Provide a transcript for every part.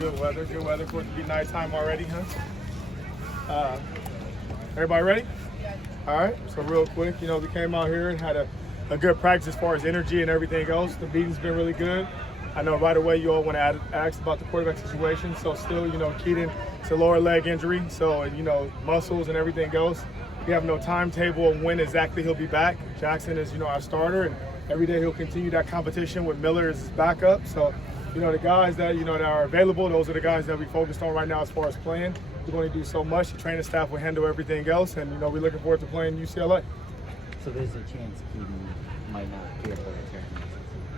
Good weather, good weather. For it to be nighttime already, huh? Everybody ready? All right, so real quick, we came out here and had a good practice as far as energy and everything else. The meeting's been really good. I know right away you all want to ask about the quarterback situation. So still, Keaton, it's a lower leg injury. So, muscles and everything else. We have no timetable on when exactly he'll be back. Jaxson is, our starter, and every day he'll continue that competition with Miller as his backup. So, the guys that, that are available, those are the guys that we focused on right now as far as playing. We're going to do so much. The training staff will handle everything else, and, we're looking forward to playing UCLA. So there's a chance Keaton might not be able to return.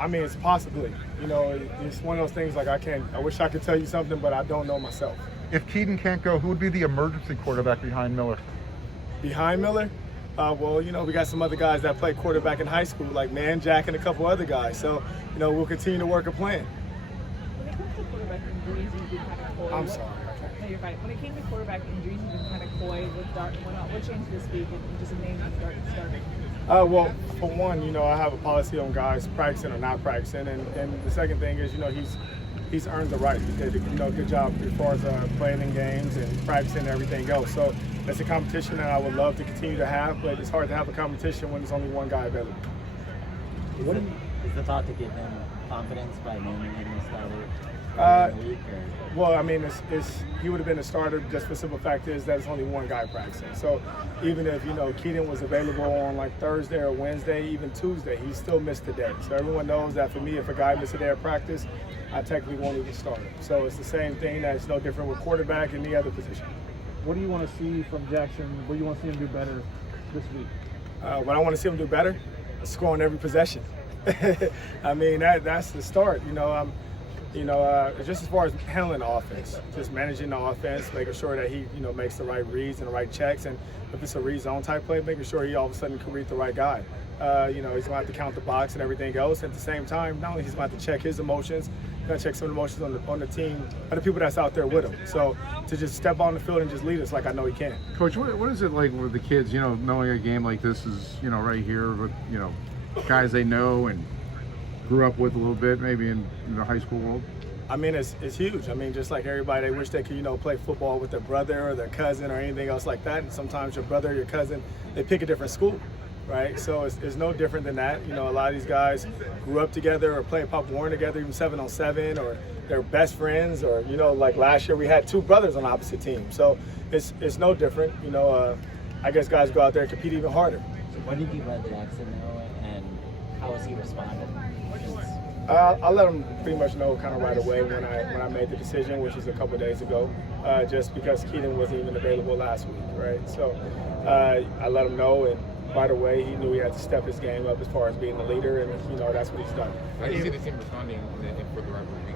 I mean, it's possibly. It's one of those things like I wish I could tell you something, but I don't know myself. If Keaton can't go, who would be the emergency quarterback behind Miller? Behind Miller? Well, we got some other guys that played quarterback in high school, like Jack and a couple other guys. So, we'll continue to work a plan. When it comes to quarterback injuries, you've been kind of coy. I'm sorry. No, you're fine. When it came to quarterback injuries, you've been kind of coy with Dart and whatnot. What changed this week and just name Dart starting? Well, for one, I have a policy on guys practicing or not practicing, and the second thing is, he's earned the right. He did a good job as far as playing in games and practicing and everything else. So it's a competition that I would love to continue to have, but it's hard to have a competition when there's only one guy available. Is the thought to give him confidence by naming him the starter? Well, I mean, he would have been a starter. Just the simple fact is that it's only one guy practicing. So even if Keaton was available on like Thursday or Wednesday, even Tuesday, he still missed a day. So everyone knows that for me, if a guy missed a day of practice, I technically won't even start him. So it's the same thing. That's no different with quarterback and the other position. What do you want to see from Jaxson? What do you want to see him do better this week? What I want to see him do better, score on every possession. I mean, that's the start. Just as far as handling the offense, just managing the offense, making sure that he, makes the right reads and the right checks. And if it's a read zone type play, making sure he all of a sudden can read the right guy. He's going to have to count the box and everything else. At the same time, not only he's going to have to check his emotions, he's going to check some of the emotions on the team and the people that's out there with him. So to just step on the field and just lead us like I know he can. Coach, what is it like with the kids, knowing a game like this is, right here with, guys they know and grew up with a little bit, maybe in the high school world? I mean, it's huge. I mean, just like everybody, they wish they could, play football with their brother or their cousin or anything else like that. And sometimes your brother or your cousin, they pick a different school, right? So it's no different than that. A lot of these guys grew up together or played Pop Warren together, even 7-on-7, or they're best friends. Or, like last year we had two brothers on opposite teams. So it's no different. I guess guys go out there and compete even harder. So when did you let Jaxson know, and how has he responded? I let him pretty much know kind of right away when I made the decision, which was a couple of days ago, just because Keaton wasn't even available last week, right? So I let him know, and right away he knew he had to step his game up as far as being the leader, and that's what he's done. How do you see the team responding for the rivalry?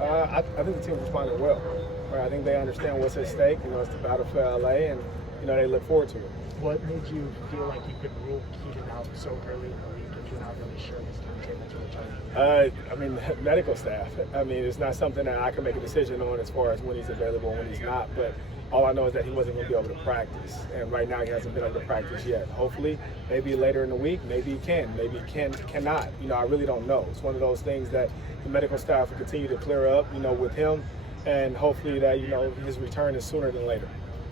I think the team responded well. Right? I think they understand what's at stake. It's the battle for LA, and they look forward to it. What made you feel like you could rule Keaton out so early in the week if you're not really sure his timetable to return? I mean, medical staff. I mean, it's not something that I can make a decision on as far as when he's available and when he's not. But all I know is that he wasn't going to be able to practice. And right now he hasn't been able to practice yet. Hopefully, maybe later in the week, maybe he can. Maybe he cannot. I really don't know. It's one of those things that the medical staff will continue to clear up, with him. And hopefully that, his return is sooner than later.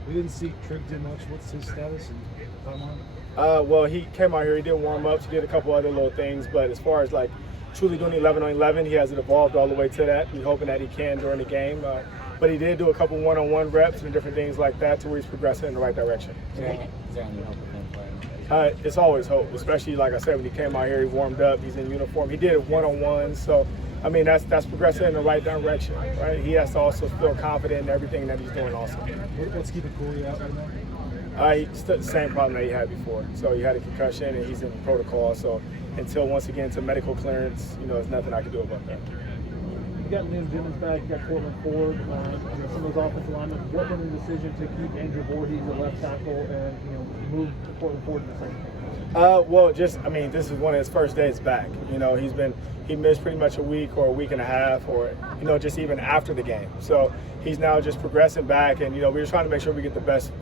We didn't see Trigton much. What's his status and timeline? Well, he came out here. He did warm-ups. He did a couple other little things. But as far as, truly doing 11-on-11, he hasn't evolved all the way to that. We're hoping that he can during the game. But he did do a couple one-on-one reps and different things like that to where he's progressing in the right direction. Is there any hope of him playing? It's always hope, especially, like I said, when he came out here, he warmed up. He's in uniform. He did it one-on-one. So, I mean, that's progressing in the right direction, right? He has to also feel confident in everything that he's doing also. What's keeping Cooley out right now? It's the same problem that he had before. So he had a concussion and he's in protocol. So until once again to medical clearance, there's nothing I can do about that. You got Liam Jimmons back, you got Portland Ford, some of those offensive linemen. What was the decision to keep Andrew Voorhees at left tackle and move Portland Ford to the second? Well, this is one of his first days back. He missed pretty much a week or a week and a half, or just even after the game. So he's now just progressing back, and we're just trying to make sure we get the best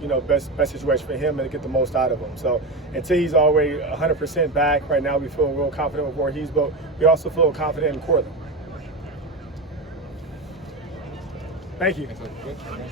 situation for him and get the most out of him. So until he's already 100% back, right now we feel real confident with Voorhees, but we also feel confident in Cortland. Thank you. Thanks, Coach. Good.